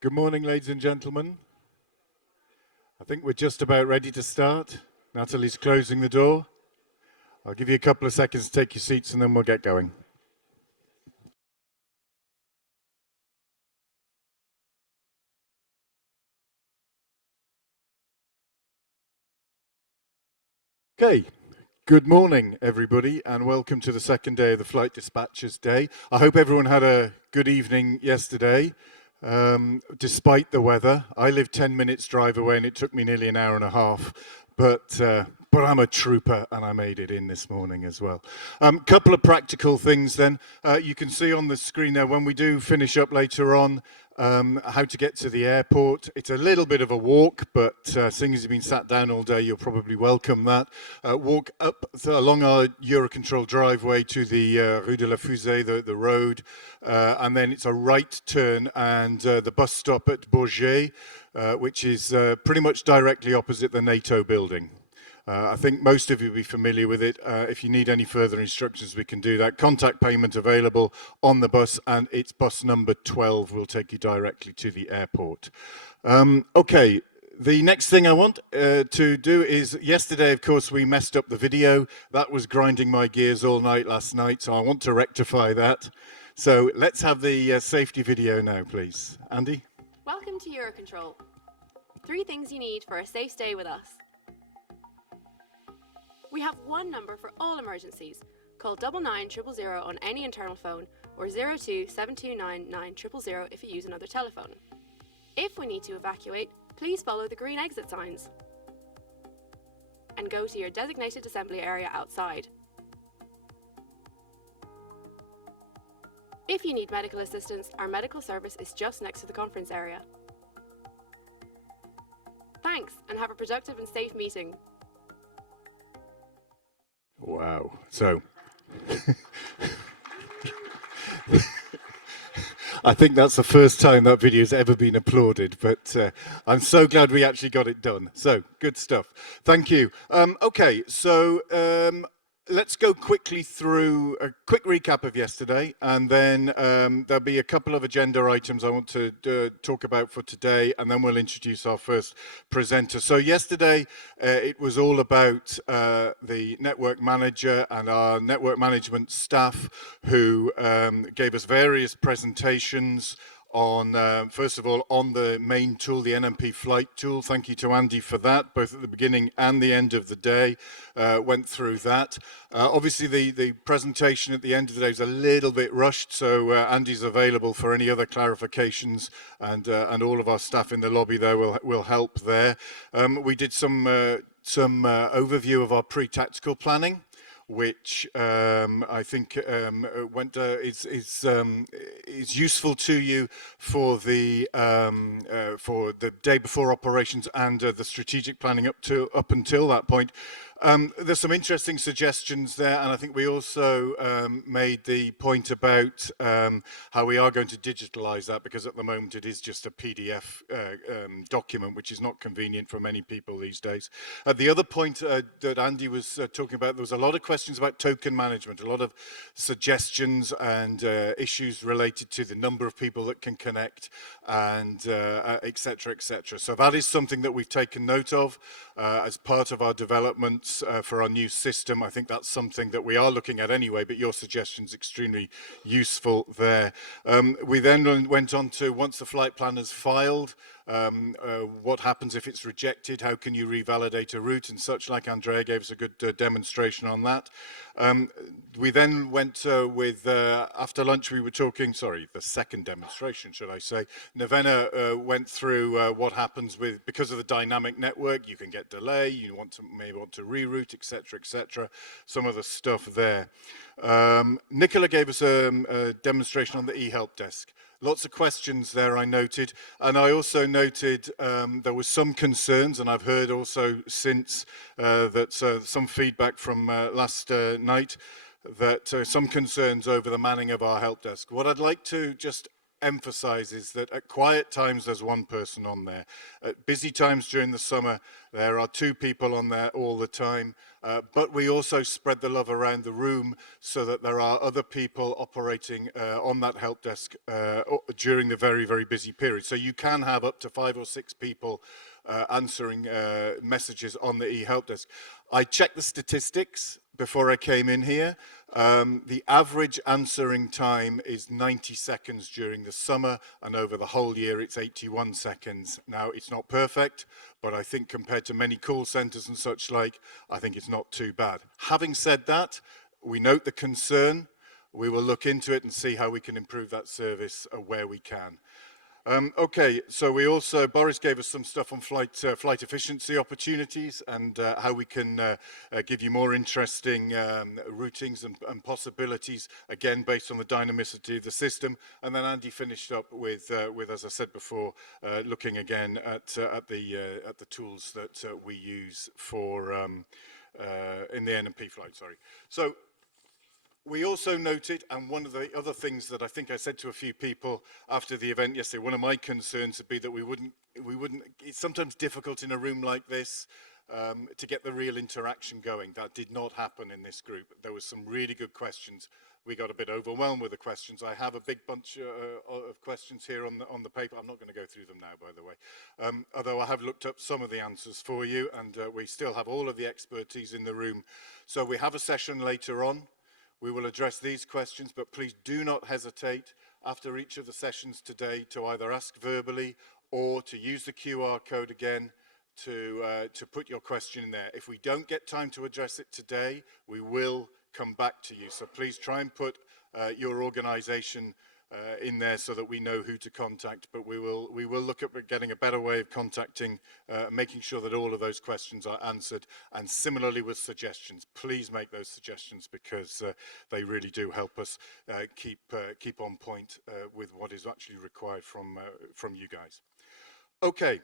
Good morning, ladies and gentlemen. I think we're just about ready to start. Natalie's closing the door. I'll give you a couple of seconds to take your seats and then we'll get going. Okay. Good morning, everybody, and welcome to the second day of the Flight Dispatchers Day. I hope everyone had a good evening yesterday, despite the weather. I live 10 minutes drive away and it took me nearly an hour and a half, but I'm a trooper and I made it in this morning as well. Couple of practical things then. You can see on the screen there when we do finish up later on how to get to the airport. It's a little bit of a walk, but seeing as you've been sat down all day, you'll probably welcome that. Walk up along our EUROCONTROL driveway to the Rue de la Fusée, the road, and then it's a right turn and the bus stop at Bourget, which is pretty much directly opposite the NATO building. I think most of you will be familiar with it. If you need any further instructions, we can do that. Contact payment available on the bus, and it's bus number 12 will take you directly to the airport. Okay, the next thing I want to do is, yesterday, of course, we messed up the video. That was grinding my gears all night last night, so I want to rectify that. So let's have the safety video now, please. Andy? Welcome to EUROCONTROL. 3 things you need for a safe stay with us. We have one number for all emergencies. Call 99000 on any internal phone or 027299 if you use another telephone. If we need to evacuate, please follow the green exit signs and go to your designated assembly area outside. If you need medical assistance, our medical service is just next to the conference area. Thanks, and have a productive and safe meeting. Wow. So I think that's the first time that video has ever been applauded, but I'm so glad we actually got it done. So good stuff. Thank you. Okay, so let's go quickly through a quick recap of yesterday, and then there'll be a couple of agenda items I want to talk about for today, and then we'll introduce our first presenter. So yesterday, it was all about the network manager and our network management staff who gave us various presentations on, first of all, on the main tool, the NMP flight tool. Thank you to Andy for that, both at the beginning and the end of the day, went through that. Obviously, the presentation at the end of the day is a little bit rushed, so Andy's available for any other clarifications, and all of our staff in the lobby there will help there. We did some overview of our pre-tactical planning, which I think is useful to you for the day before operations and the strategic planning up until that point. There's some interesting suggestions there, and I think we also made the point about how we are going to digitalize that, because at the moment it is just a PDF document, which is not convenient for many people these days. The other point that Andy was talking about, there was a lot of questions about token management, a lot of suggestions and issues related to the number of people that can connect, and et cetera, et cetera. So that is something that we've taken note of as part of our development for our new system. I think that's something that we are looking at anyway, but your suggestion's extremely useful there. We then went on to, once the flight plan is filed, what happens if it's rejected? How can you revalidate a route and such like? Andrea gave us a good demonstration on that. We then went with, after lunch we were talking, sorry, the second demonstration, should I say. Nevena went through what happens with, because of the dynamic network, you can get delay, you may want to reroute, etc., some of the stuff there. Nicola gave us a demonstration on the e-help desk. Lots of questions there, I noted, and I also noted there were some concerns, and I've heard also since that some feedback from last night, that some concerns over the manning of our help desk. What I'd like to just emphasizes that at quiet times there's one person on there. At busy times during the summer there are 2 people on there all the time, but we also spread the love around the room so that there are other people operating on that help desk during the very, very busy period. So you can have up to 5 or 6 people answering messages on the e-help desk. I checked the statistics before I came in here. The average answering time is 90 seconds during the summer, and over the whole year it's 81 seconds. Now, it's not perfect, but I think compared to many call centers and such like, I think it's not too bad. Having said that, we note the concern. We will look into it and see how we can improve that service where we can. Okay, so Boris gave us some stuff on flight efficiency opportunities and how we can give you more interesting routings and possibilities, again, based on the dynamicity of the system. And then Andy finished up with as I said before, looking again at the tools that we use for in the NMP flight, sorry. So, we also noted, and one of the other things that I think I said to a few people after the event yesterday, one of my concerns would be that we wouldn't, it's sometimes difficult in a room like this to get the real interaction going. That did not happen in this group. There was some really good questions. We got a bit overwhelmed with the questions. I have a big bunch of questions here on the paper. I'm not going to go through them now, by the way. Although I have looked up some of the answers for you, and we still have all of the expertise in the room. So we have a session later on. We will address these questions, but please do not hesitate after each of the sessions today to either ask verbally or to use the QR code again to put your question in there. If we don't get time to address it today, we will come back to you. So please try and put your organization in there so that we know who to contact, but we will look at getting a better way of contacting, making sure that all of those questions are answered, and similarly with suggestions. Please make those suggestions because they really do help us keep on point with what is actually required from you guys. Okay,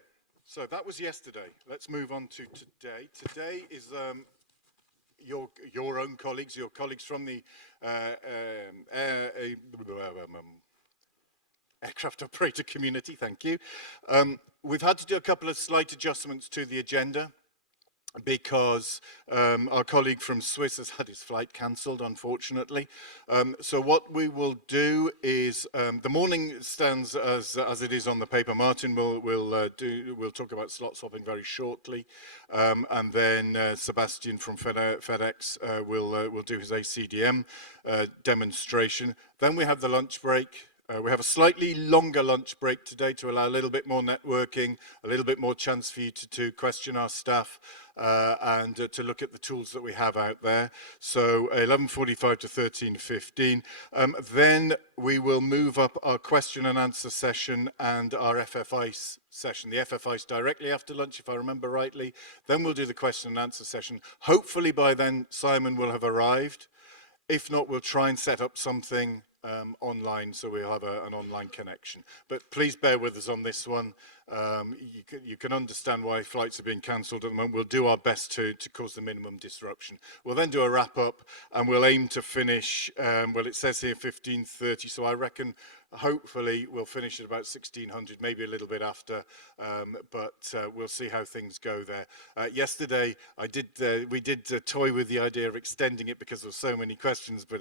so that was yesterday. Let's move on to today. Today is your own colleagues, your colleagues from the aircraft operator community, thank you. We've had to do a couple of slight adjustments to the agenda because our colleague from Swiss has had his flight cancelled, unfortunately. So what we will do is, the morning stands as it is on the paper. Martin will talk about slot swapping very shortly, and then Sebastian from FedEx will do his ACDM demonstration. Then we have the lunch break. We have a slightly longer lunch break today to allow a little bit more networking, a little bit more chance for you to question our staff and to look at the tools that we have out there. So 11:45 to 13:15. Then we will move up our question and answer session and our FFIs session. The FFIs directly after lunch, if I remember rightly. Then we'll do the question and answer session. Hopefully by then Simon will have arrived. If not, we'll try and set up something online, so we'll have an online connection. But please bear with us on this one. You can understand why flights are being cancelled at the moment. We'll do our best to cause the minimum disruption. We'll then do a wrap up, and we'll aim to finish, well, it says here 15:30, so I reckon hopefully we'll finish at about 1600, maybe a little bit after, but we'll see how things go there. Yesterday, we did toy with the idea of extending it because there were so many questions, but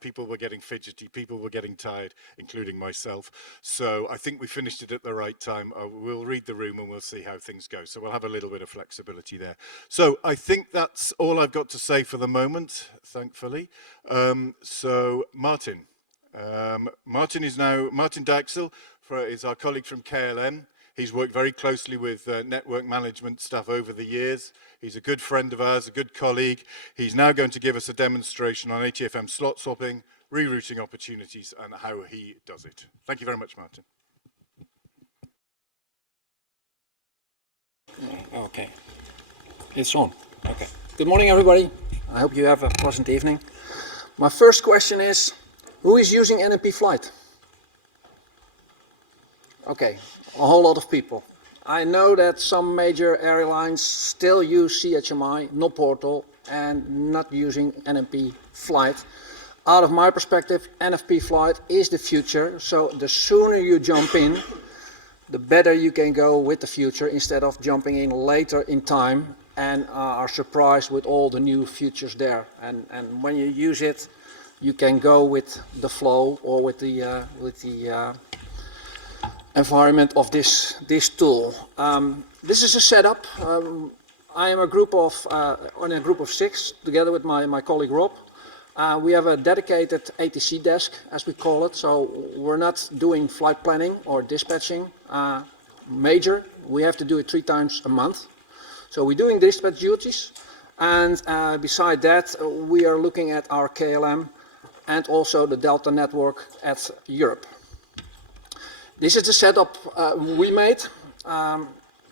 people were getting fidgety, people were getting tired, including myself. So I think we finished it at the right time. We'll read the room and we'll see how things go. So we'll have a little bit of flexibility there. So I think that's all I've got to say for the moment, thankfully. So Martin. Martin Dijkzeul is our colleague from KLM. He's worked very closely with network management staff over the years. He's a good friend of ours, a good colleague. He's now going to give us a demonstration on ATFM slot swapping, rerouting opportunities, and how he does it. Thank you very much, Martin. Okay, it's on. Okay. Good morning, everybody. I hope you have a pleasant evening. My first question is, who is using NMP flight? Okay, a whole lot of people. I know that some major airlines still use CHMI, not Portal, and not using NMP flight. out of my perspective, NFP flight is the future. So the sooner you jump in, the better you can go with the future instead of jumping in later in time and are surprised with all the new features there. And when you use it, you can go with the flow or with the environment of this tool. This is a setup. I am a group of on a group of 6 together with my colleague Rob. We have a dedicated ATC desk, as we call it. So we're not doing flight planning or dispatching major. We have to do it 3 times a month. So we're doing dispatch duties, and beside that, we are looking at our KLM and also the Delta network at Europe. This is the setup we made.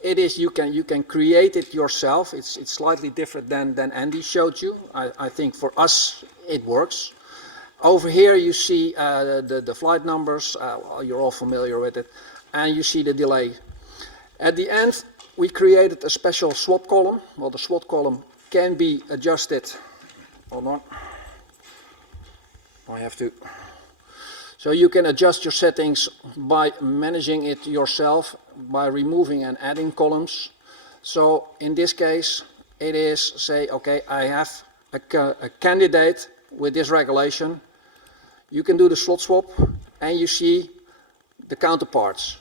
It is you can create it yourself. It's slightly different than Andy showed you. I think for us it works. Over here you see the flight numbers. You're all familiar with it, and you see the delay. At the end, we created a special swap column. Well, the swap column can be adjusted. Hold on. I have to. So you can adjust your settings by managing it yourself, by removing and adding columns. So in this case, it is say, okay, I have a candidate with this regulation. You can do the slot swap and you see the counterparts.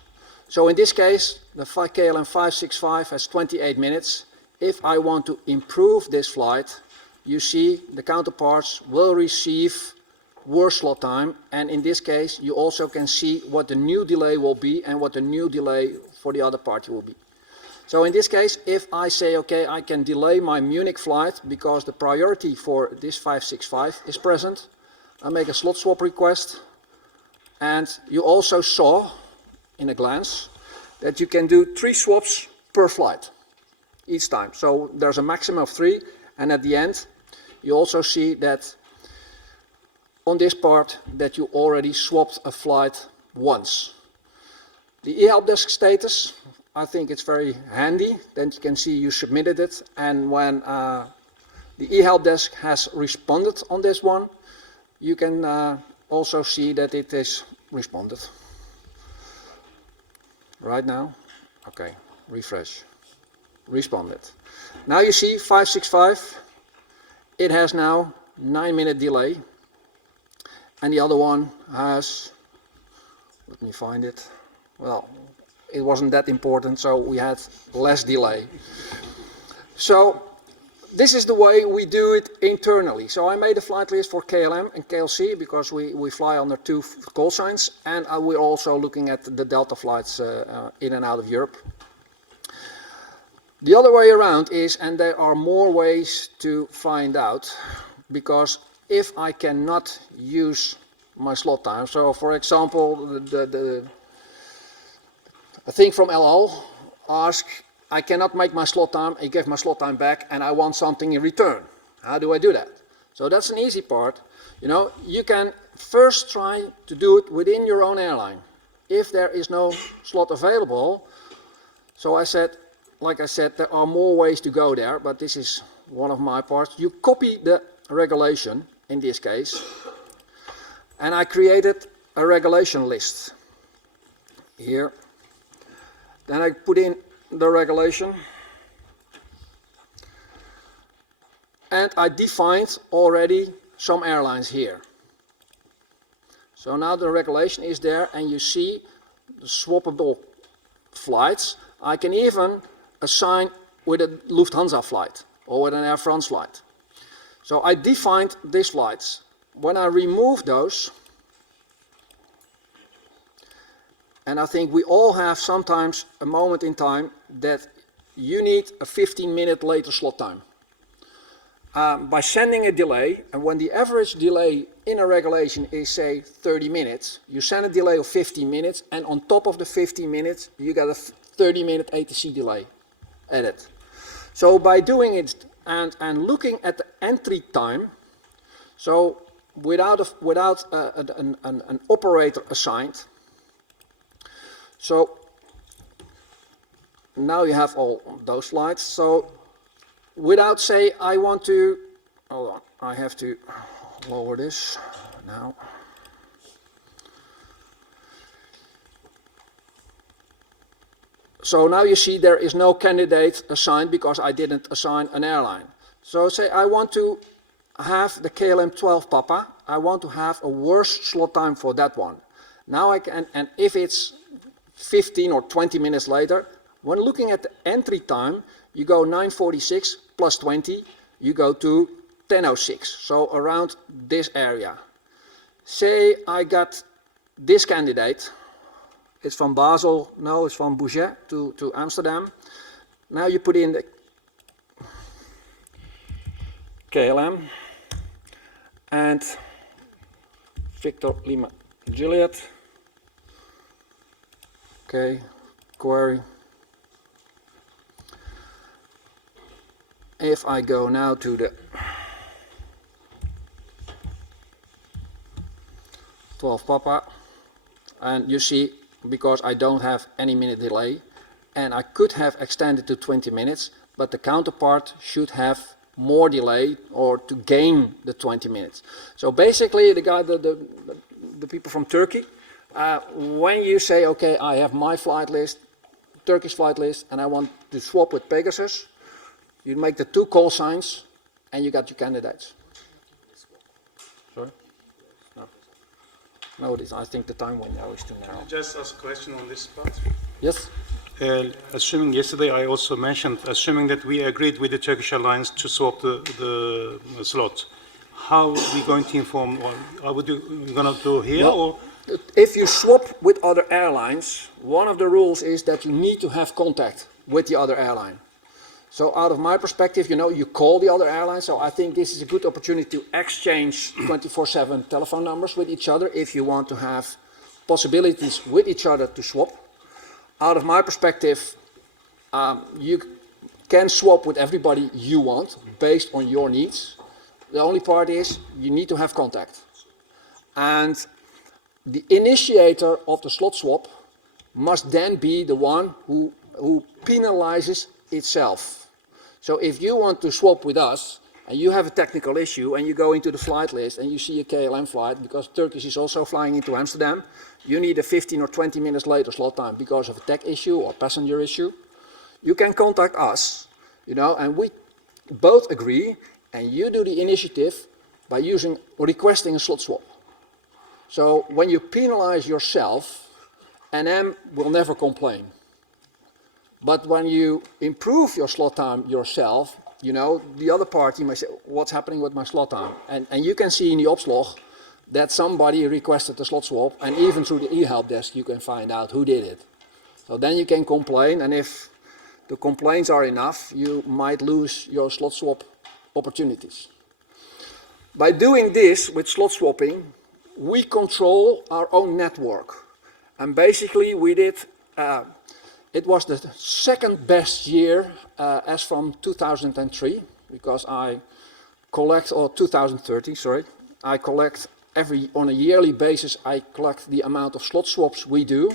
So in this case, the KLM 565 has 28 minutes. If I want to improve this flight, you see the counterparts will receive worse slot time, and in this case you also can see what the new delay will be and what the new delay for the other party will be. So in this case, if I say, okay, I can delay my Munich flight because the priority for this 565 is present, I make a slot swap request, and you also saw in a glance that you can do 3 swaps per flight each time. So there's a maximum of 3, and at the end you also see that on this part that you already swapped a flight once. The e-help desk status, I think it's very handy. Then you can see you submitted it, and when the e-help desk has responded on this one, you can also see that it is responded. Right now, okay, refresh, responded. Now you see 565, it has now 9-minute delay. And the other one has, let me find it, well, it wasn't that important, so we had less delay. So this is the way we do it internally. So I made a flight list for KLM and KLC because we fly under 2 call signs, and we're also looking at the Delta flights in and out of Europe. The other way around is, and there are more ways to find out, because if I cannot use my slot time, so for example, a thing from LL ask, I cannot make my slot time, I give my slot time back and I want something in return. How do I do that? So that's an easy part. You know, you can first try to do it within your own airline. If there is no slot available, so like I said, there are more ways to go there, but this is one of my parts. You copy the regulation in this case, and I created a regulation list here. Then I put in the regulation, and I defined already some airlines here. So now the regulation is there, and you see the swappable flights. I can even assign with a Lufthansa flight or with an Air France flight. So I defined these flights. When I remove those, and I think we all have sometimes a moment in time that you need a 15-minute later slot time. By sending a delay, and when the average delay in a regulation is say 30 minutes, you send a delay of 15 minutes, and on top of the 15 minutes, you get a 30-minute ATC delay added. So by doing it and looking at the entry time, so without an operator assigned, so now you have all those flights. So without say I want to, hold on, I have to lower this. now. So now you see there is no candidate assigned because I didn't assign an airline. So say I want to have the KLM 12 Papa, I want to have a worse slot time for that one. Now I can, and if it's 15 or 20 minutes later, when looking at the entry time, you go 9:46 plus 20, you go to 10:06, so around this area. Say I got this candidate, it's from Basel, no, it's from Bouget to Amsterdam. Now you put in the KLM and Victor Lima Juliet. Okay, query. If I go now to the 12 Papa, and you see, because I don't have any minute delay, and I could have extended to 20 minutes, but the counterpart should have more delay or to gain the 20 minutes. So basically, the people from Turkey, when you say, okay, I have my flight list, Turkish flight list, and I want to swap with Pegasus, you make the two call signs, and you got your candidates. Sorry? No. No, I think the time window is too narrow. Just ask a question on this part. Yes? Assuming yesterday I also mentioned, assuming that we agreed with the Turkish Airlines to swap the slot, how are we going to inform, or are we going to do here? Well, or? if you swap with other airlines, one of the rules is that you need to have contact with the other airline. So out of my perspective, you know, you call the other airline, so I think this is a good opportunity to exchange 24/7 telephone numbers with each other if you want to have possibilities with each other to swap. Out of my perspective, you can swap with everybody you want based on your needs. The only part is you need to have contact. And the initiator of the slot swap must then be the one who penalizes itself. So if you want to swap with us and you have a technical issue and you go into the flight list and you see a KLM flight, because Turkish is also flying into Amsterdam, you need a 15 or 20 minutes later slot time because of a tech issue or passenger issue, you can contact us, you know, and we both agree, and you do the initiative by requesting a slot swap. So when you penalize yourself, NM will never complain. But when you improve your slot time yourself, you know, the other party may say, what's happening with my slot time? And you can see in the ops log that somebody requested a slot swap, and even through the e-help desk you can find out who did it. So then you can complain, and if the complaints are enough, you might lose your slot swap opportunities. By doing this with slot swapping, we control our own network. And basically we did, it was the second best year as from 2003, because I collect, or 2030, sorry, I collect on a yearly basis, I collect the amount of slot swaps we do.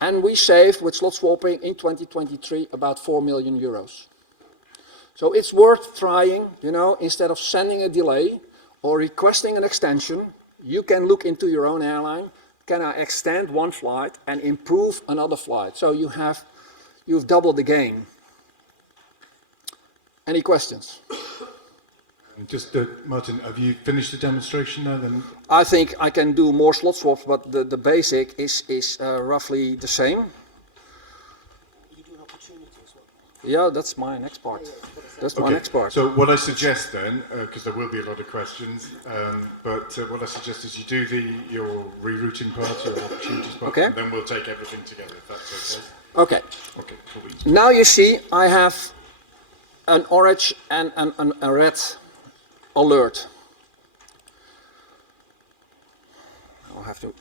And we saved with slot swapping in 2023 about 4 million euros. So it's worth trying, you know, instead of sending a delay or requesting an extension, you can look into your own airline, can I extend one flight and improve another flight? So you've doubled the gain. Any questions? Just, Martin, have you finished the demonstration now then? I think I can do more slot swaps, but the basic is roughly the same. You do an opportunity as well. Yeah, that's my next part. That's my next part. So what I suggest then, because there will be a lot of questions, but what I suggest is you do your rerouting part, your opportunities part, Okay. and then we'll take everything together, if that's okay. Okay. Okay, cool. Now you see I have an orange and a red alert. I'll have to.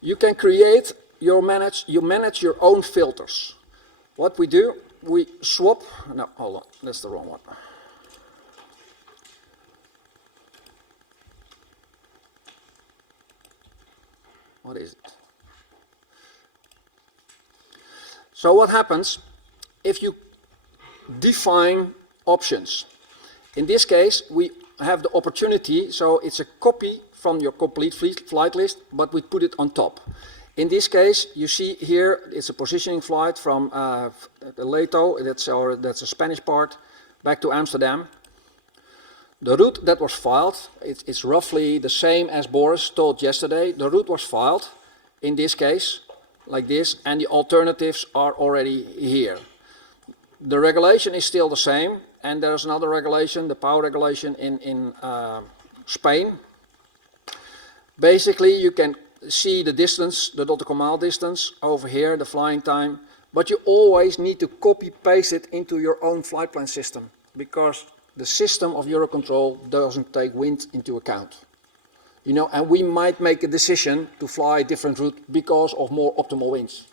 You can create you manage your own filters. What we do, we swap. No, hold on, that's the wrong one. What is it? So what happens if you define options. In this case, we have the opportunity, so it's a copy from your complete flight list, but we put it on top. In this case, you see here, it's a positioning flight from Leto, that's a Spanish part, back to Amsterdam. The route that was filed, it's roughly the same as Boris told yesterday. The route was filed, in this case, like this, and the alternatives are already here. The regulation is still the same, and there's another regulation, the power regulation in Spain. Basically, you can see the distance, the nautical mile distance over here, the flying time, but you always need to copy paste it into your own flight plan system, because the system of Eurocontrol doesn't take wind into account. You know, and we might make a decision to fly a different route because of more optimal winds.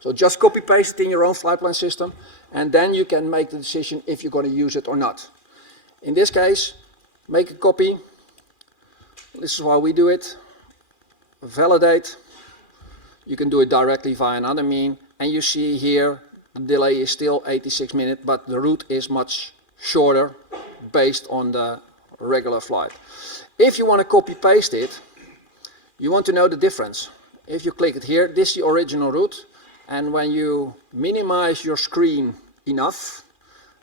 So just copy paste it in your own flight plan system, and then you can make the decision if you're going to use it or not. In this case, make a copy. This is why we do it. Validate. You can do it directly via another mean, and you see here the delay is still 86 minutes, but the route is much shorter based on the regular flight. If you want to copy paste it, you want to know the difference. If you click it here, this is the original route, and when you minimize your screen enough,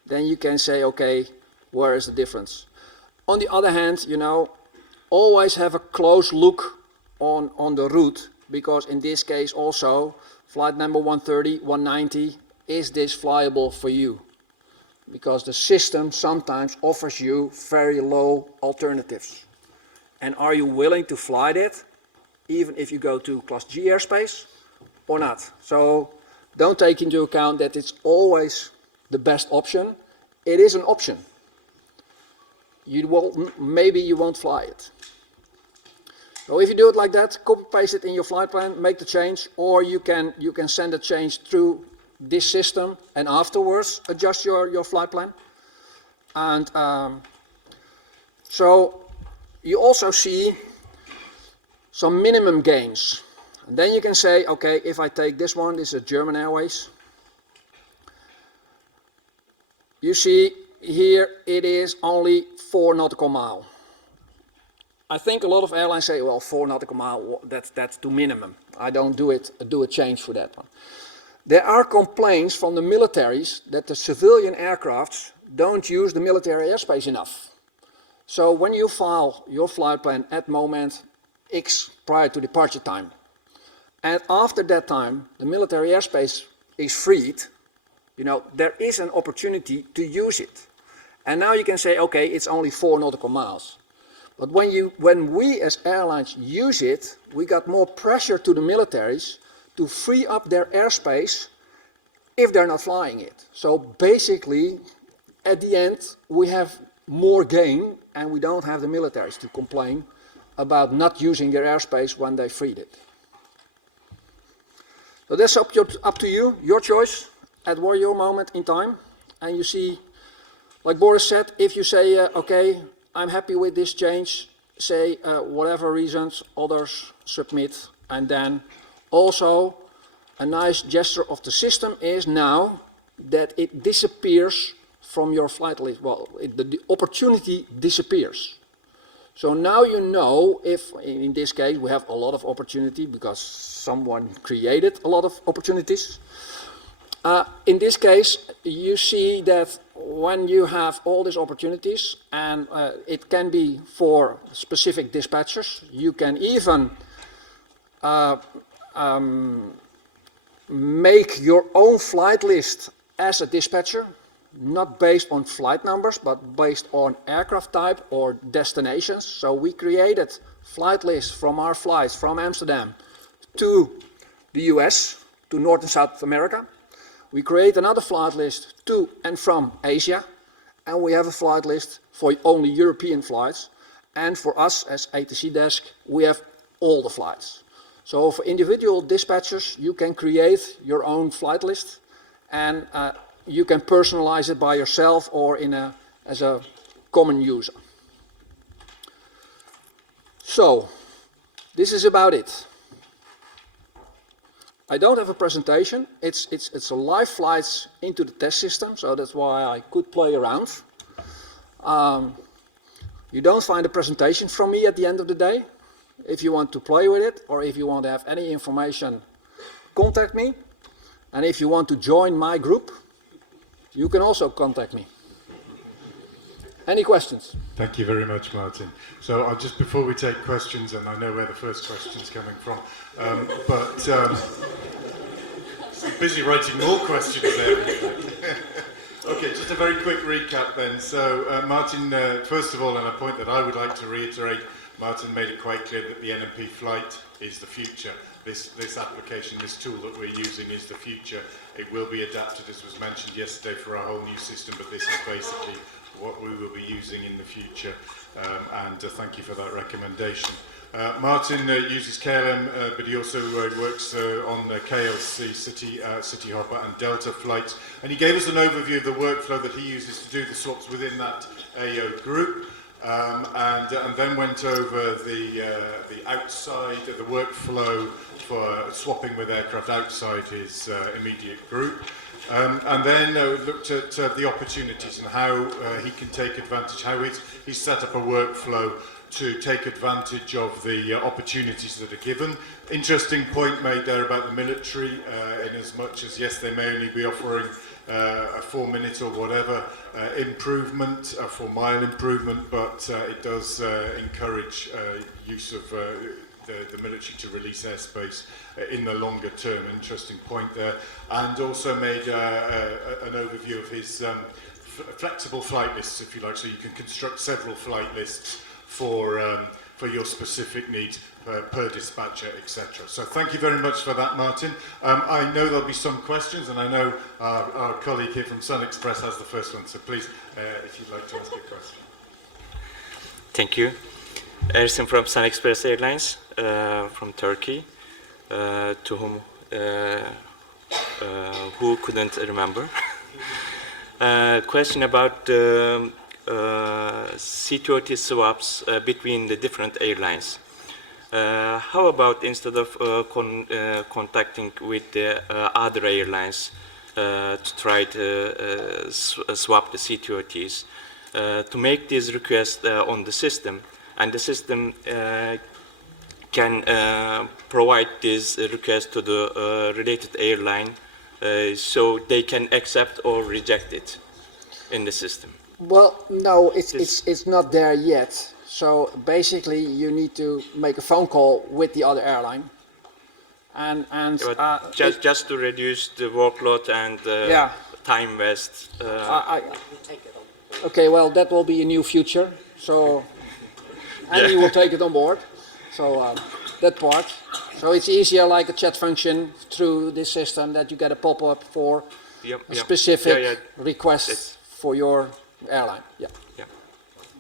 then you can say, okay, where is the difference? On the other hand, you know, always have a close look on the route, because in this case also, flight number 130, 190, is this flyable for you? Because the system sometimes offers you very low alternatives. And are you willing to fly that, even if you go to Class G airspace or not? So don't take into account that it's always the best option. It is an option. Maybe you won't fly it. So if you do it like that, copy paste it in your flight plan, make the change, or you can send a change through this system and afterwards adjust your flight plan. And so you also see some minimum gains. And then you can say, okay, if I take this one, this is German Airways. You see here it is only 4 nautical mile. I think a lot of airlines say, well, 4 nautical mile, that's too minimum. I don't do a change for that one. There are complaints from the militaries that the civilian aircrafts don't use the military airspace enough. So when you file your flight plan at moment X prior to departure time, and after that time the military airspace is freed, you know, there is an opportunity to use it. And now you can say, okay, it's only 4 nautical miles. But when we as airlines use it, we got more pressure to the militaries to free up their airspace if they're not flying it. So basically, at the end, we have more gain, and we don't have the militaries to complain about not using their airspace when they freed it. So that's up to you, your choice, at your moment in time. And you see, like Boris said, if you say, okay, I'm happy with this change, say whatever reasons, others submit, and then also a nice gesture of the system is now that it disappears from your flight list. Well, the opportunity disappears. So now you know if, in this case, we have a lot of opportunity because someone created a lot of opportunities. In this case, you see that when you have all these opportunities, and it can be for specific dispatchers, you can even make your own flight list as a dispatcher, not based on flight numbers, but based on aircraft type or destinations. So we created flight lists from our flights from Amsterdam to the US, to North and South America. We create another flight list to and from Asia, and we have a flight list for only European flights. And for us as ATC desk, we have all the flights. So for individual dispatchers, you can create your own flight list, and you can personalize it by yourself or as a common user. So this is about it. I don't have a presentation. It's a live flights into the test system, so that's why I could play around. You don't find a presentation from me at the end of the day. If you want to play with it, or if you want to have any information, contact me. And if you want to join my group, you can also contact me. Any questions? Thank you very much, Martin. So just before we take questions, and I know where the first question's coming from, I'm busy writing more questions there. Okay, just a very quick recap then. So Martin, first of all, and a point that I would like to reiterate, Martin made it quite clear that the NMP flight is the future. This application, this tool that we're using is the future. It will be adapted, as was mentioned yesterday, for a whole new system, but this is basically what we will be using in the future, and thank you for that recommendation. Martin uses KLM, but he also works on the KLC, City Hopper and Delta flights, and he gave us an overview of the workflow that he uses to do the swaps within that AO group, and then went over the outside, the workflow for swapping with aircraft outside his immediate group. And then looked at the opportunities and how he can take advantage, how he's set up a workflow to take advantage of the opportunities that are given. Interesting point made there about the military, in as much as, yes, they may only be offering a 4-minute or whatever improvement, a 4-mile improvement, but it does encourage use of the military to release airspace in the longer term. Interesting point there. And also made an overview of his flexible flight lists, if you like, so you can construct several flight lists for your specific needs per dispatcher, etc. So thank you very much for that, Martin. I know there'll be some questions, and I know our colleague here from Sun Express has the first one, so please, if you'd like to ask a question. Thank you. Ersin from Sun Express Airlines, from Turkey, to who couldn't remember. Question about the C30 swaps between the different airlines. How about instead of contacting with the other airlines to try to swap the C30s, to make these requests on the system, and the system can provide this request to the related airline, so they can accept or reject it in the system? Well, no, it's not there yet. So basically, you need to make a phone call with the other airline, and just to reduce the workload and time waste. Okay, well, that will be a new feature. So, and you will take it on board. So that part. So it's easier, like a chat function through this system, that you get a pop-up for a specific request for your airline. Yeah.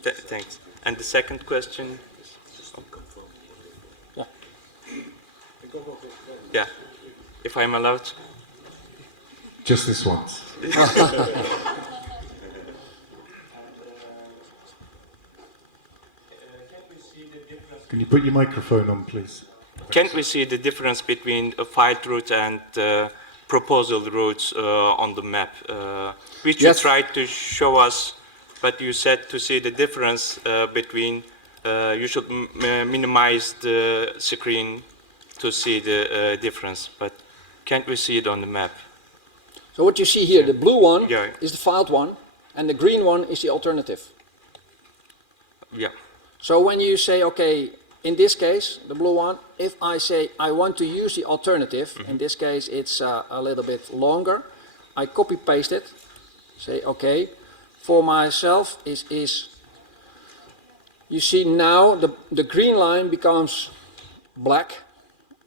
Thanks. And the second question? Yeah. Yeah. If I'm allowed. Just this once. Can you put your microphone on, please? Can we see the difference between a flight route and proposal routes on the map? Which you tried to show us, but you said to see the difference between, you should minimize the screen to see the difference, but can't we see it on the map? So what you see here, the blue one is the filed one, and the green one is the alternative. Yeah. So when you say, okay, in this case, the blue one, if I say I want to use the alternative, in this case it's a little bit longer, I copy paste it, say okay, for myself is you see now the green line becomes black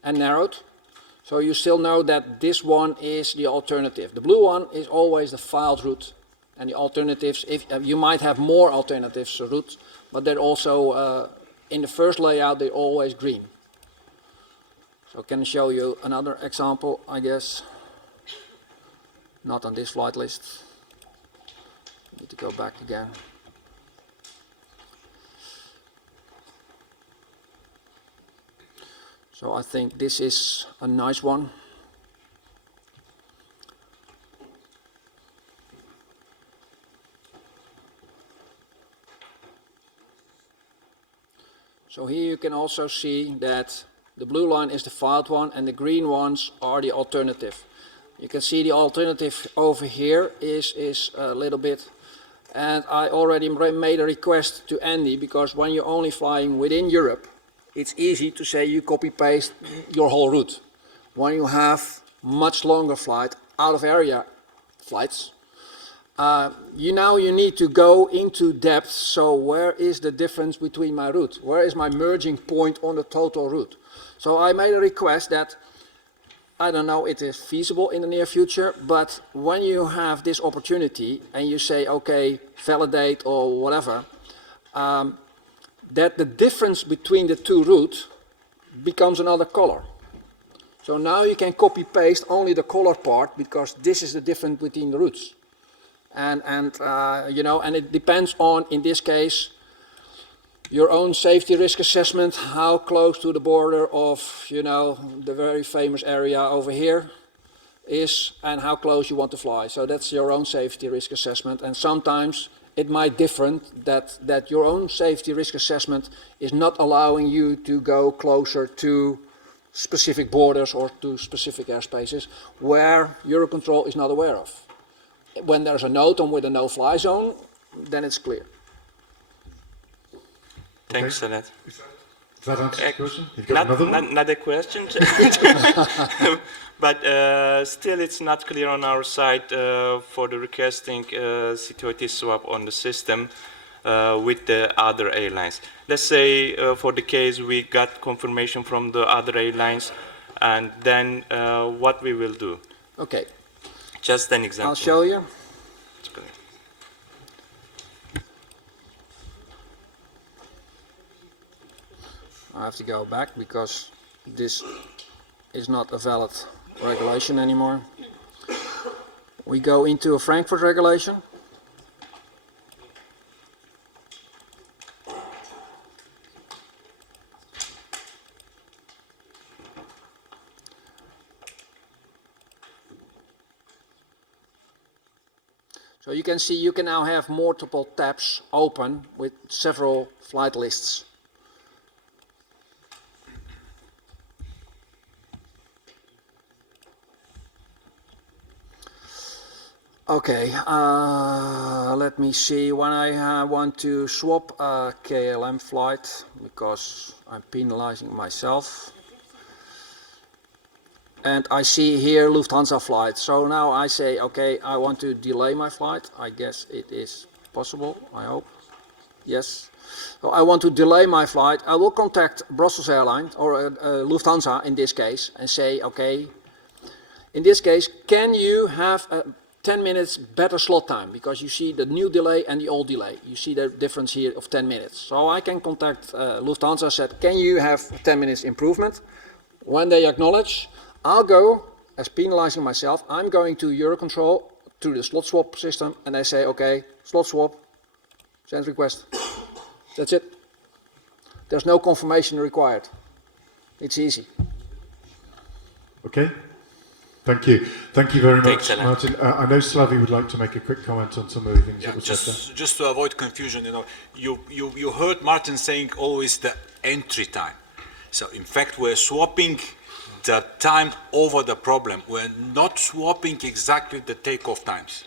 and narrowed, so you still know that this one is the alternative. The blue one is always the filed route, and the alternatives, if you might have more alternatives routes, but they're also in the first layout they're always green. So I can show you another example, I guess. Not on this flight list. Need to go back again. So I think this is a nice one. So here you can also see that the blue line is the filed one and the green ones are the alternative. You can see the alternative over here is a little bit, and I already made a request to Andy, because when you're only flying within Europe, it's easy to say you copy paste your whole route. When you have much longer flight, out of area flights, you need to go into depth. So where is the difference between my route? Where is my merging point on the total route? So I made a request that, I don't know, it is feasible in the near future, but when you have this opportunity and you say, okay, validate or whatever, that the difference between the two routes becomes another color. So now you can copy paste only the color part, because this is the difference between the routes. And it depends on, in this case, your own safety risk assessment, how close to the border of, the very famous area over here is, and how close you want to fly. So that's your own safety risk assessment. And sometimes it might different that your own safety risk assessment is not allowing you to go closer to specific borders or to specific airspaces where Eurocontrol is not aware of. When there's a note on with a no-fly zone, then it's clear. Thanks a lot. Does that answer the question? You've got another one? Not a question, but still it's not clear on our side for the requesting security swap on the system with the other airlines. Let's say for the case we got confirmation from the other airlines, and then what we will do. Okay. Just an example. I'll show you. I have to go back because this is not a valid regulation anymore. We go into a Frankfurt regulation. So you can see you can now have multiple tabs open with several flight lists. Okay, let me see. When I want to swap a KLM flight, because I'm penalizing myself, and I see here Lufthansa flight. So now I say, okay, I want to delay my flight. I guess it is possible, I hope. Yes. So I want to delay my flight. I will contact Brussels Airlines, or Lufthansa in this case, and say, okay, in this case, can you have a 10 minutes better slot time, because you see the new delay and the old delay. You see the difference here of 10 minutes. So I can contact Lufthansa, said, can you have 10 minutes improvement? When they acknowledge, I'll go, as penalizing myself, I'm going to Eurocontrol through the slot swap system, and they say, okay, slot swap, send request. That's it. There's no confirmation required. It's easy. Okay. Thank you. Thank you very much, Thanks, Martin. I know Slavi would like to make a quick comment on some of the things that were said there. Just to avoid confusion, you heard Martin saying always the entry time. So in fact, we're swapping the time over the problem. We're not swapping exactly the takeoff times.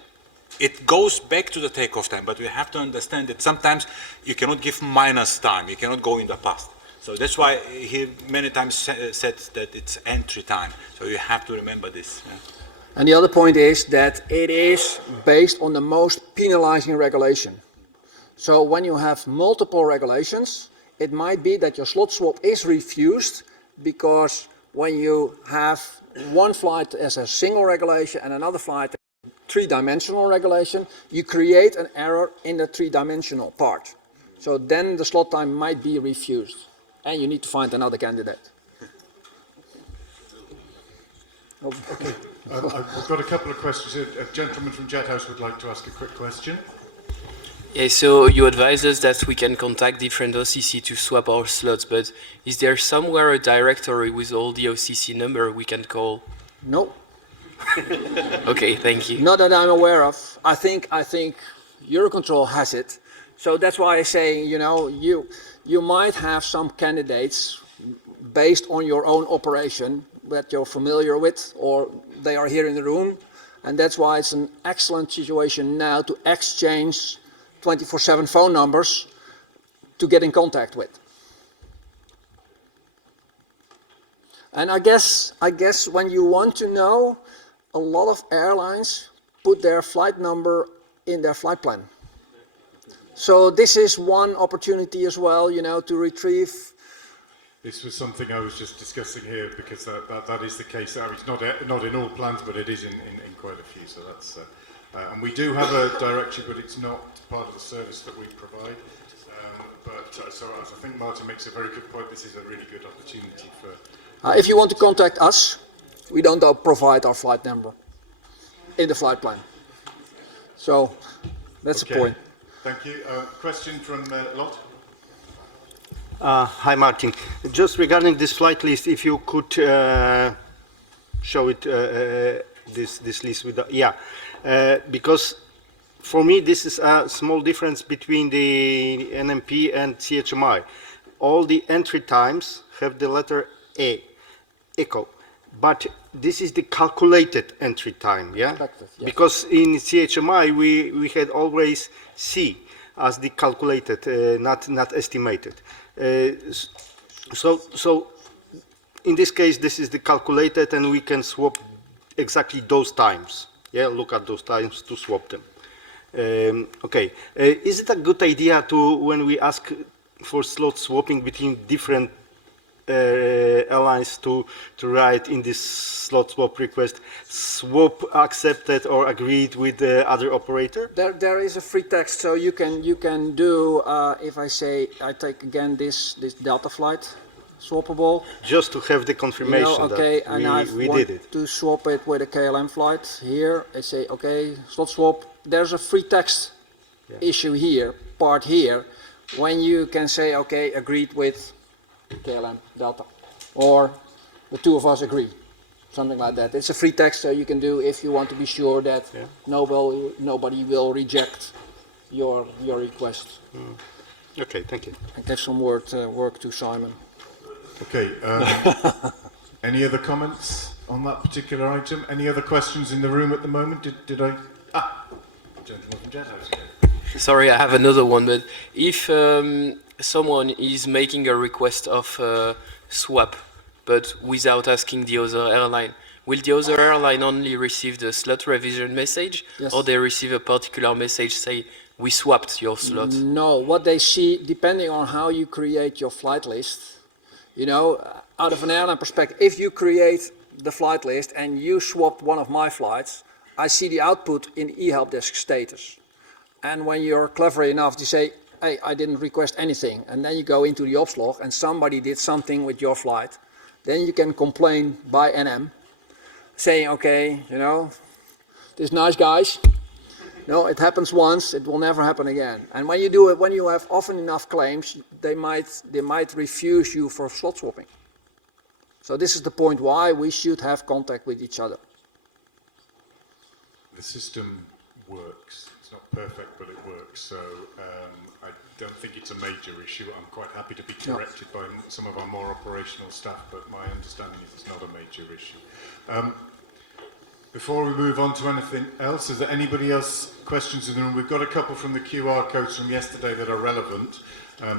It goes back to the takeoff time, but we have to understand that sometimes you cannot give minus time. You cannot go in the past. So that's why he many times said that it's entry time. So you have to remember this. Yeah. And the other point is that it is based on the most penalizing regulation. So when you have multiple regulations, it might be that your slot swap is refused, because when you have one flight as a single regulation and another flight as a three-dimensional regulation, you create an error in the three-dimensional part. So then the slot time might be refused, and you need to find another candidate. Okay. I've got a couple of questions. A gentleman from Jet House would like to ask a quick question. Yeah, so you advise us that we can contact different OCC to swap our slots, but is there somewhere a directory with all the OCC number we can call? No. Okay, thank you. Not that I'm aware of. I think Eurocontrol has it. So that's why I say, you know, you might have some candidates based on your own operation that you're familiar with, or they are here in the room, and that's why it's an excellent situation now to exchange 24/7 phone numbers to get in contact with. And I guess when you want to know, a lot of airlines put their flight number in their flight plan. So this is one opportunity as well, you know, to retrieve. This was something I was just discussing here because that is the case. I mean, it's not in all plans, but it is in quite a few. So that's and we do have a directory, but it's not part of the service that we provide. So as I think Martin makes a very good point, this is a really good opportunity for. If you want to contact us, we don't provide our flight number in the flight plan. So that's the point. Thank you. Question from Lot. Hi, Martin. Just regarding this flight list, if you could show it, this list with the, because for me this is a small difference between the NMP and CHMI. All the entry times have the letter A, echo, but this is the calculated entry time, yeah? Yes. Because in CHMI we had always C as the calculated, not estimated. So in this case, this is the calculated, and we can swap exactly those times. Yeah, look at those times to swap them. Okay, is it a good idea to, when we ask for slot swapping between different airlines, to write in this slot swap request, swap accepted or agreed with the other operator? There is a free text, so you can do. If I say I take again this Delta flight, swappable. Just to have the confirmation, you know, okay, that and we did it. To swap it with a KLM flight here, I say okay, slot swap. There's a free text issue here, part here, when you can say okay, agreed with KLM Delta, or the two of us agree, something like that. It's a free text, so you can do if you want to be sure that nobody will reject your request. Okay, thank you. I give some work to Simon. Okay. Any other comments on that particular item? Any other questions in the room at the moment? Did I? Gentleman from Jet House. Sorry, I have another one, but if someone is making a request of swap, but without asking the other airline, will the other airline only receive the slot revision message, or they receive a particular message say, we swapped your slot? No, what they see, depending on how you create your flight list, you know, out of an airline perspective, if you create the flight list and you swapped one of my flights, I see the output in eHelp desk status. And when you're clever enough to say, hey, I didn't request anything, and then you go into the ops log and somebody did something with your flight, then you can complain by NM, saying, okay, you know, this nice guys, no, it happens once, it will never happen again. And when you do it, when you have often enough claims, they might refuse you for slot swapping. So this is the point why we should have contact with each other. The system works. It's not perfect, but it works. So I don't think it's a major issue. I'm quite happy to be corrected by some of our more operational staff, but my understanding is it's not a major issue. Before we move on to anything else, is there anybody else questions in the room? We've got a couple from the QR codes from yesterday that are relevant,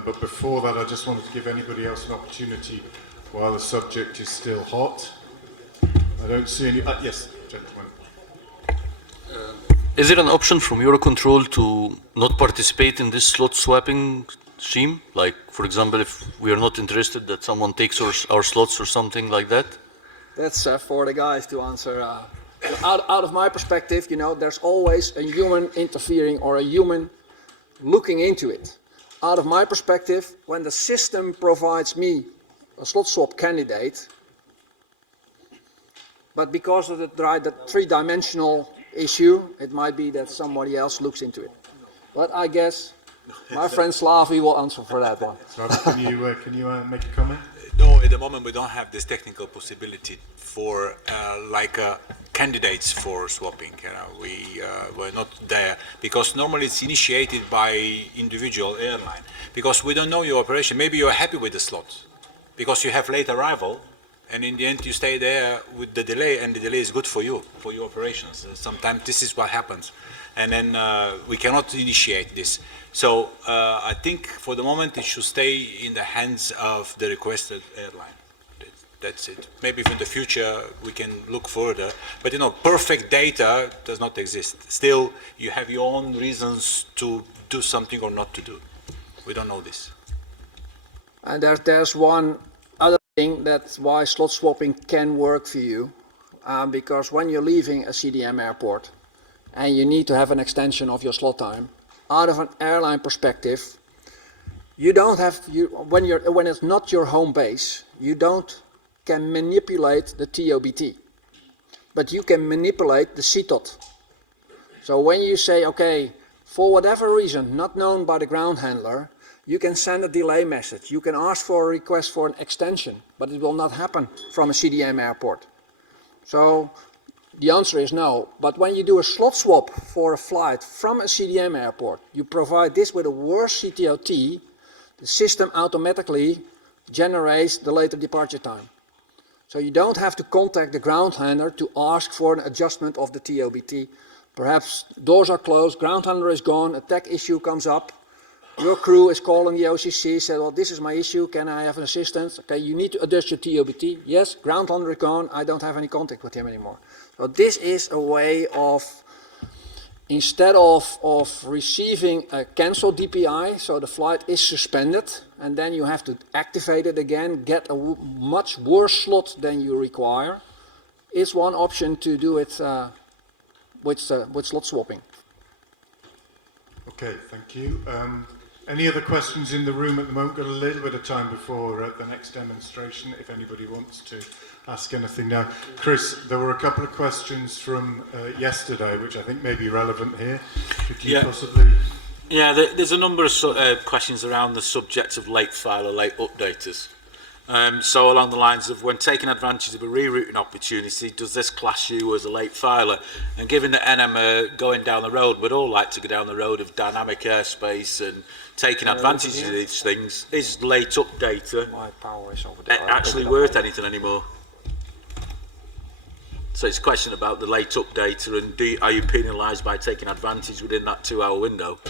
but before that, I just wanted to give anybody else an opportunity while the subject is still hot. I don't see any. Yes, gentlemen. Is there an option from EUROCONTROL to not participate in this slot swapping scheme? Like, for example, if we are not interested, that someone takes our slots or something like that? That's for the guys to answer. Out of my perspective, you know, there's always a human interfering or a human looking into it. Out of my perspective, when the system provides me a slot swap candidate, but because of the three-dimensional issue, it might be that somebody else looks into it. But I guess my friend Slavi will answer for that one. Slavi, can you make a comment? No, the moment we don't have this technical possibility for candidates for swapping. We're not there because normally it's initiated by individual airline because we don't know your operation. Maybe you're happy with the slot because you have late arrival, and in the end you stay there with the delay, and the delay is good for you, for your operations. Sometimes this is what happens, and then we cannot initiate this. So I think for the moment it should stay in the hands of the requested airline. That's it. Maybe in the future we can look further, but you know, perfect data does not exist. Still, you have your own reasons to do something or not to do. We don't know this. And there's one other thing that's why slot swapping can work for you, because when you're leaving a CDM airport and you need to have an extension of your slot time, out of an airline perspective, you don't have when it's not your home base, you can manipulate the TOBT, but you can manipulate the CTOT. So when you say, okay, for whatever reason not known by the ground handler, you can send a delay message. You can ask for a request for an extension, but it will not happen from a CDM airport. So the answer is no. But when you do a slot swap for a flight from a CDM airport, you provide this with a worse CTOT, the system automatically generates the later departure time. So you don't have to contact the ground handler to ask for an adjustment of the TOBT. Perhaps doors are closed, ground handler is gone, a tech issue comes up. Your crew is calling the OCC, said, well, this is my issue, can I have an assistance? Okay, you need to adjust your TOBT. Yes, ground handler is gone, I don't have any contact with him anymore. So this is a way of, instead of receiving a cancelled DPI, so the flight is suspended, and then you have to activate it again, get a much worse slot than you require, is one option to do it with slot swapping. Okay, thank you. Any other questions in the room at the moment? Got a little bit of time before the next demonstration, if anybody wants to ask anything now. Chris, there were a couple of questions from yesterday, which I think may be relevant here. Could you possibly... Yeah, there's a number of questions around the subject of late file or late updaters. So along the lines of when taking advantage of a rerouting opportunity, does this class you as a late filer? And given that NM are going down the road, we'd all like to go down the road of dynamic airspace and taking advantage of these things. Is late updater actually worth anything anymore? So it's a question about the late updater, and are you penalised by taking advantage within that 2-hour window?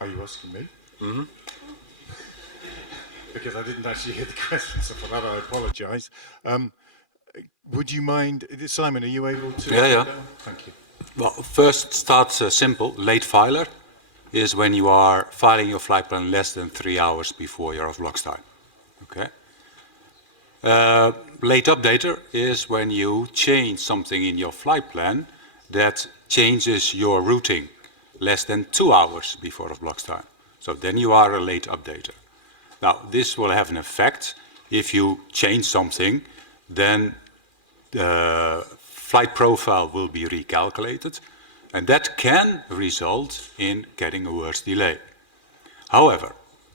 Are you asking me? Mm-hmm. Because I didn't actually hear the question, so for that I apologise. Would you mind, Simon, are you able to? Yeah. Thank you. Well, first start simple. Late filer is when you are filing your flight plan less than 3 hours before your off-blocks time. Okay. Late updater is when you change something in your flight plan that changes your routing less than 2 hours before off-blocks time. So then you are a late updater. Now, this will have an effect. If you change something, then the flight profile will be recalculated, and that can result in getting a worse delay. However,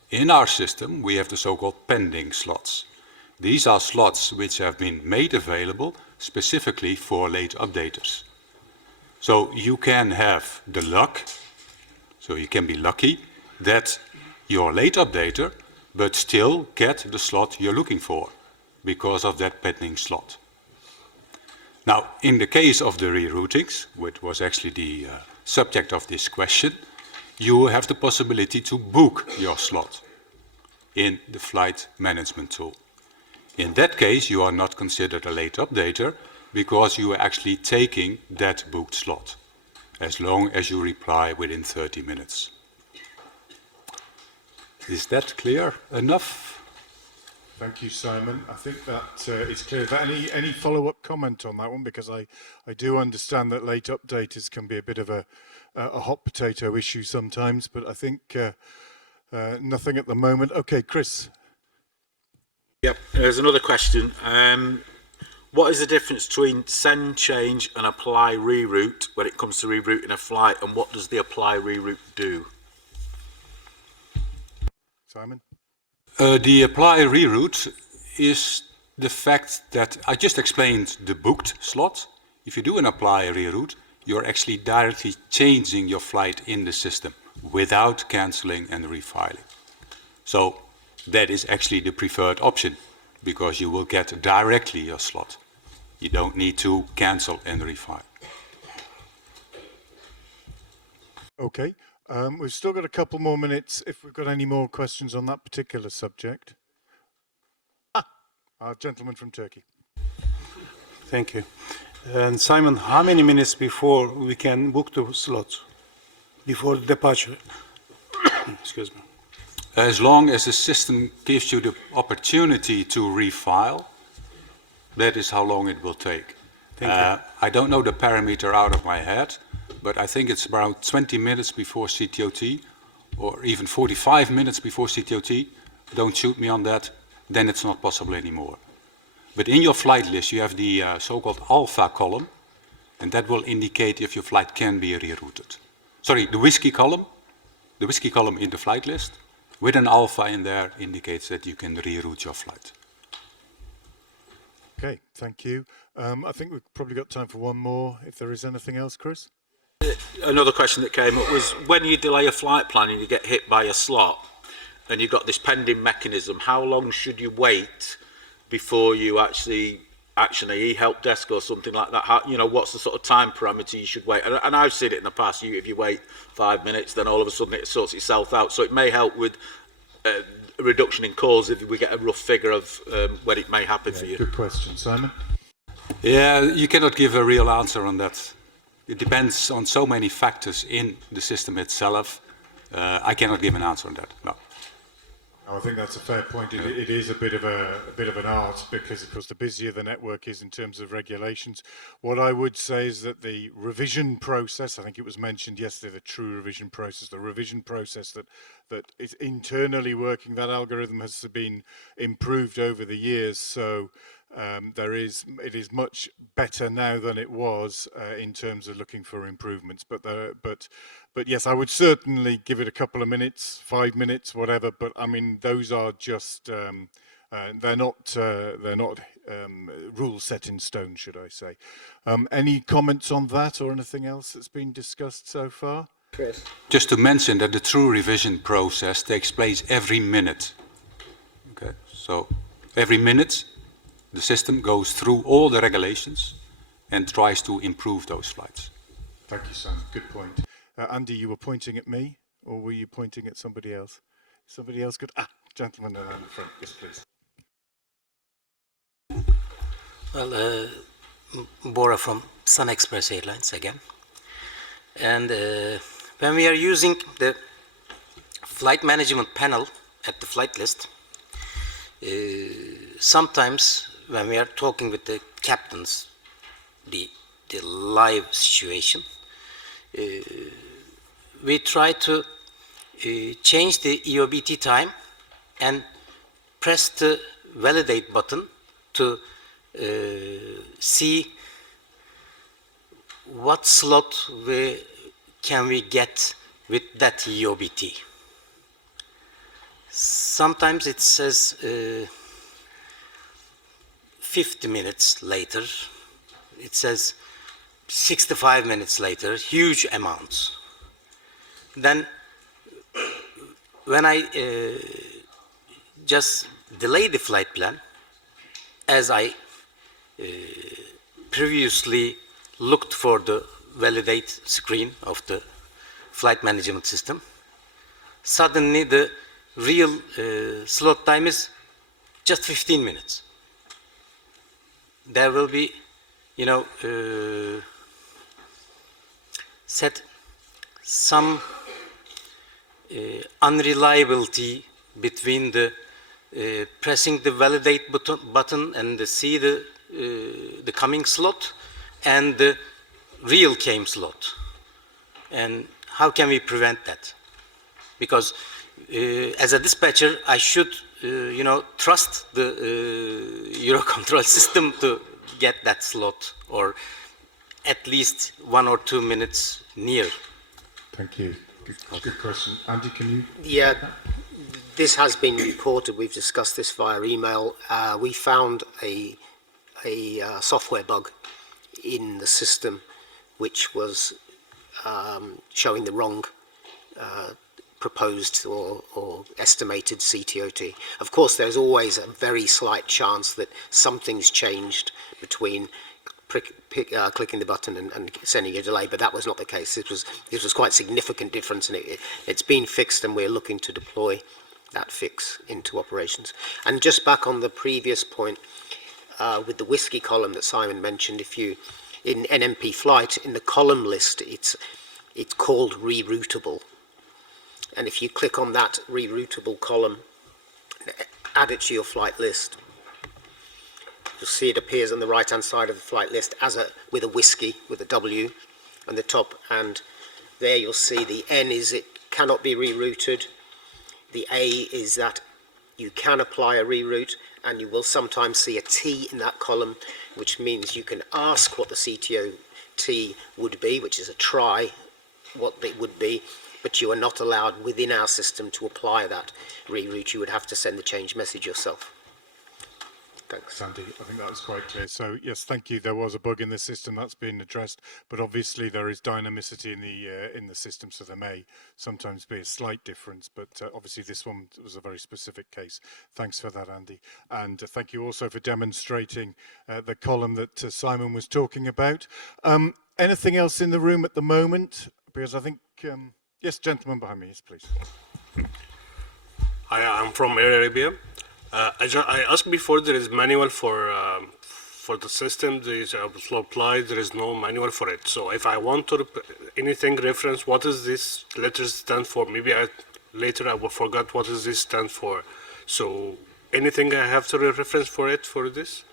in our system, we have the so-called pending slots. These are slots which have been made available specifically for late updaters. So you can have the luck, so you can be lucky that you're late updater, but still get the slot you're looking for because of that pending slot. Now, in the case of the reroutings, which was actually the subject of this question, you have the possibility to book your slot in the flight management tool. In that case, you are not considered a late updater because you are actually taking that booked slot, as long as you reply within 30 minutes. Is that clear enough? Thank you, Simon. I think that is clear. Any follow-up comment on that one? Because I do understand that late updaters can be a bit of a hot potato issue sometimes, but I think nothing at the moment. Okay, Chris. Yep, there's another question. What is the difference between send, change and apply reroute when it comes to rerouting a flight, and what does the apply reroute do? Simon? The apply reroute is the fact that I just explained the booked slot. If you do an apply reroute, you're actually directly changing your flight in the system without canceling and refiling. So that is actually the preferred option because you will get directly your slot. You don't need to cancel and refile. Okay. We've still got a couple more minutes if we've got any more questions on that particular subject. Our gentleman from Turkey. Thank you. And Simon, how many minutes before we can book the slot? Before departure? Excuse me. As long as the system gives you the opportunity to refile, that is how long it will take. Thank you. I don't know the parameter out of my head, but I think it's around 20 minutes before CTOT, or even 45 minutes before CTOT. Don't shoot me on that, then it's not possible anymore. But in your flight list, you have the so-called alpha column, and that will indicate if your flight can be rerouted. Sorry, the whiskey column in the flight list, with an alpha in there, indicates that you can reroute your flight. Okay, thank you. I think we've probably got time for one more, if there is anything else, Chris. Another question that came up was when you delay a flight plan and you get hit by a slot and you've got this pending mechanism, how long should you wait before you actually action a e-help desk or something like that? How, you know, what's the sort of time parameter you should wait? And I've seen it in the past. If you wait 5 minutes, then all of a sudden it sorts itself out. So it may help with a reduction in calls if we get a rough figure of when it may happen for you. Good question, Simon. Yeah, you cannot give a real answer on that. It depends on so many factors in the system itself. I cannot give an answer on that, no. I think that's a fair point. It is a bit of an art because, of course, the busier the network is in terms of regulations. What I would say is that the revision process, I think it was mentioned yesterday, the true revision process, the revision process that is internally working, that algorithm has been improved over the years. So it is much better now than it was in terms of looking for improvements. But yes, I would certainly give it a couple of minutes, 5 minutes, whatever. But I mean, those are just they're not rules set in stone, should I say? Any comments on that or anything else that's been discussed so far? Chris. Just to mention that the true revision process takes place every minute. Okay, so every minute the system goes through all the regulations and tries to improve those flights. Thank you, Sam. Good point. Andy, you were pointing at me, or were you pointing at somebody else? Somebody else could... gentleman in the front. Yes, please. Well, Bora from Sun Express Airlines again. And when we are using the flight management panel at the flight list, sometimes when we are talking with the captains, the live situation, we try to change the EOBT time and press the validate button to see what slot can we get with that EOBT. Sometimes it says 50 minutes later, it says 65 minutes later, huge amounts. Then when I just delay the flight plan, as I previously looked for the validate screen of the flight management system, suddenly the real slot time is just 15 minutes. There will be, you know, set some unreliability between the pressing the validate button and see the coming slot and the real came slot. And how can we prevent that? Because as a dispatcher, I should, you know, trust the EUROCONTROL system to get that slot, or at least 1 or 2 minutes near. Thank you. Good question. Andy, can you? Yeah, This has been reported. We've discussed this via email. We found a software bug in the system, which was showing the wrong proposed or estimated CTOT. Of course, there's always a very slight chance that something's changed between clicking the button and sending a delay, but that was not the case. This was quite significant difference, and it's been fixed, and we're looking to deploy that fix into operations. And just back on the previous point, with the whiskey column that Simon mentioned, if you, in NMP flight, in the column list, it's called reroutable. And if you click on that reroutable column, add it to your flight list, you'll see it appears on the right-hand side of the flight list as with a whiskey, with a W on the top, and there you'll see the N is it cannot be rerouted. The A is that you can apply a reroute, and you will sometimes see a T in that column, which means you can ask what the CTOT would be, which is a try, what it would be, but you are not allowed within our system to apply that reroute. You would have to send the change message yourself. Thanks. Sandy, I think that was quite clear. So yes, thank you. There was a bug in the system that's been addressed, but obviously there is dynamicity in the system, so there may sometimes be a slight difference. But obviously this one was a very specific case. Thanks for that, Andy, and thank you also for demonstrating the column that Simon was talking about. Anything else in the room at the moment? Because I think yes, gentleman behind me, yes, please. Hi, I'm from Air Arabia. I asked before, there is manual for the system, there is a apply, there is no manual for it. So if I want to anything reference, what is this letters stand for? Maybe later I will forget what is this stand for. So anything I have to reference for it for this?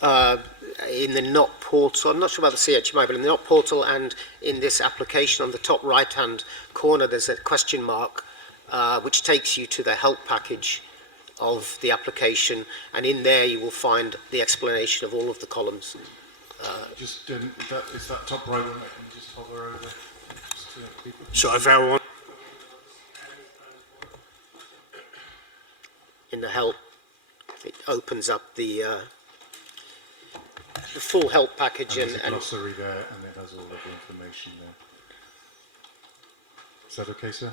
In the NOT portal, I'm not sure about the CHMI, but in the NOT portal and in this application on the top right-hand corner, there's a question mark, which takes you to the help package of the application, and in there you will find the explanation of all of the columns. Just is that top right one? I can just hover over. People. So if I want in the help, it opens up the full help package, and there's a glossary there, and it has all of the information there. Is that okay, sir?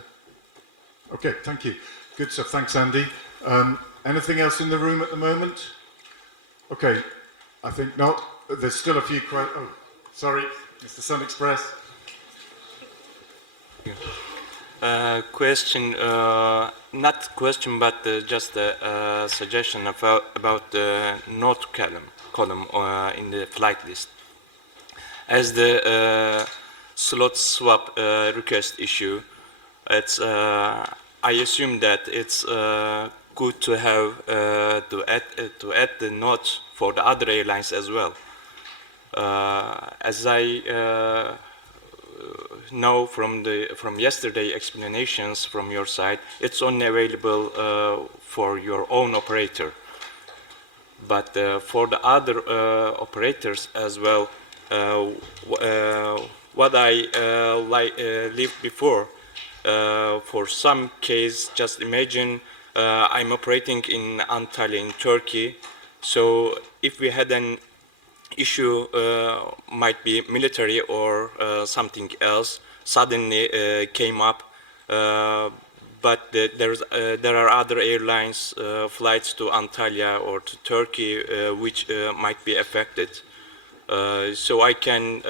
Okay, thank you. Good stuff. Thanks, Andy. Anything else in the room at the moment? Okay, I think not. There's still a few questions. Oh, sorry, Mr. Sun Express. Question, not question, but just a suggestion about the note column in the flight list. As the slot swap request issue, it's I assume that it's good to have to add the note for the other airlines as well. As I know from yesterday explanations from your side, it's only available for your own operator. But for the other operators as well, what I lived before, for some case, just imagine I'm operating in Antalya in Turkey. So if we had an issue, might be military or something else, suddenly came up, but there are other airlines flights to Antalya or to Turkey which might be affected. So I can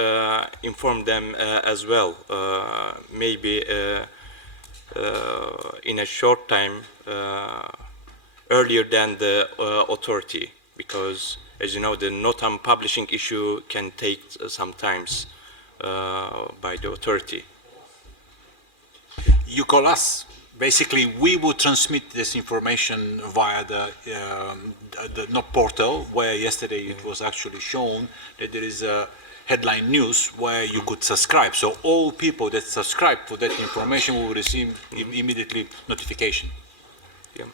inform them as well, maybe in a short time, earlier than the authority, because as you know, the NOTAM publishing issue can take some times by the authority. You call us. Basically, we will transmit this information via the NOT portal, where yesterday it was actually shown that there is a headline news where you could subscribe. So all people that subscribe for that information will receive immediately notification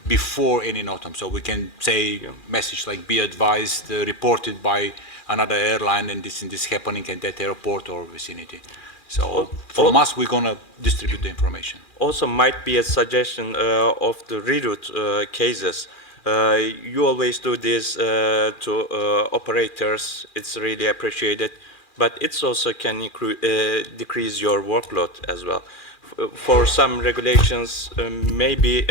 before any NOTAM. So we can say message like, be advised, reported by another airline, and this happening at that airport or vicinity. So from us, we're going to distribute the information. also might be a suggestion of the reroute cases. You always do this to operators. It's really appreciated, but it's also can decrease your workload as well. For some regulations, maybe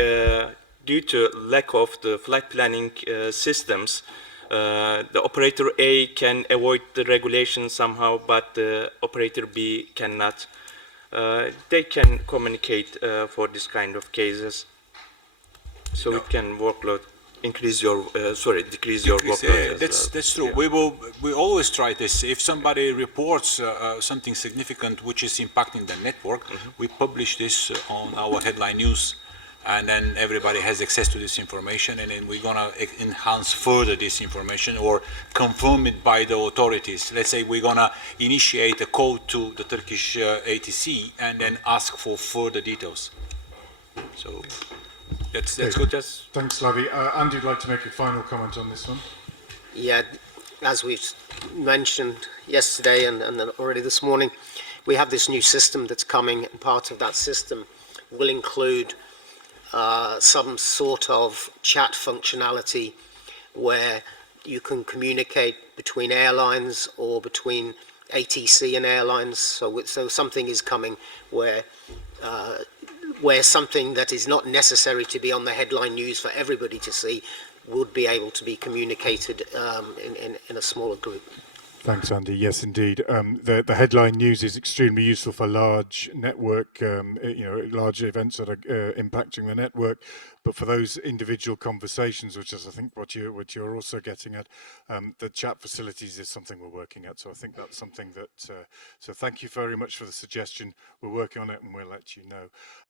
due to lack of the flight planning systems, the operator A can avoid the regulation somehow, but the operator B cannot. They can communicate for this kind of cases, so it can decrease your workload. That's true. Yeah. We always try this. If somebody reports something significant which is impacting the network, we publish this on our headline news, and then everybody has access to this information, and then we're gonna enhance further this information or confirm it by the authorities. Let's say we're gonna initiate a call to the Turkish ATC and then ask for further details. So that's good. Thanks, Slavi. Andy would like to make a final comment on this one. Yeah, as we've mentioned yesterday and then already this morning, we have this new system that's coming, and part of that system will include some sort of chat functionality where you can communicate between airlines or between ATC and airlines. So something is coming where something that is not necessary to be on the headline news for everybody to see would be able to be communicated in a smaller group. Thanks, Andy. Yes, indeed. The headline news is extremely useful for large network, large events that are impacting the network. But for those individual conversations, which is, I think, what you're also getting at, the chat facilities is something we're working at. So I think that's something that. So thank you very much for the suggestion. We're working on it, and we'll let you know.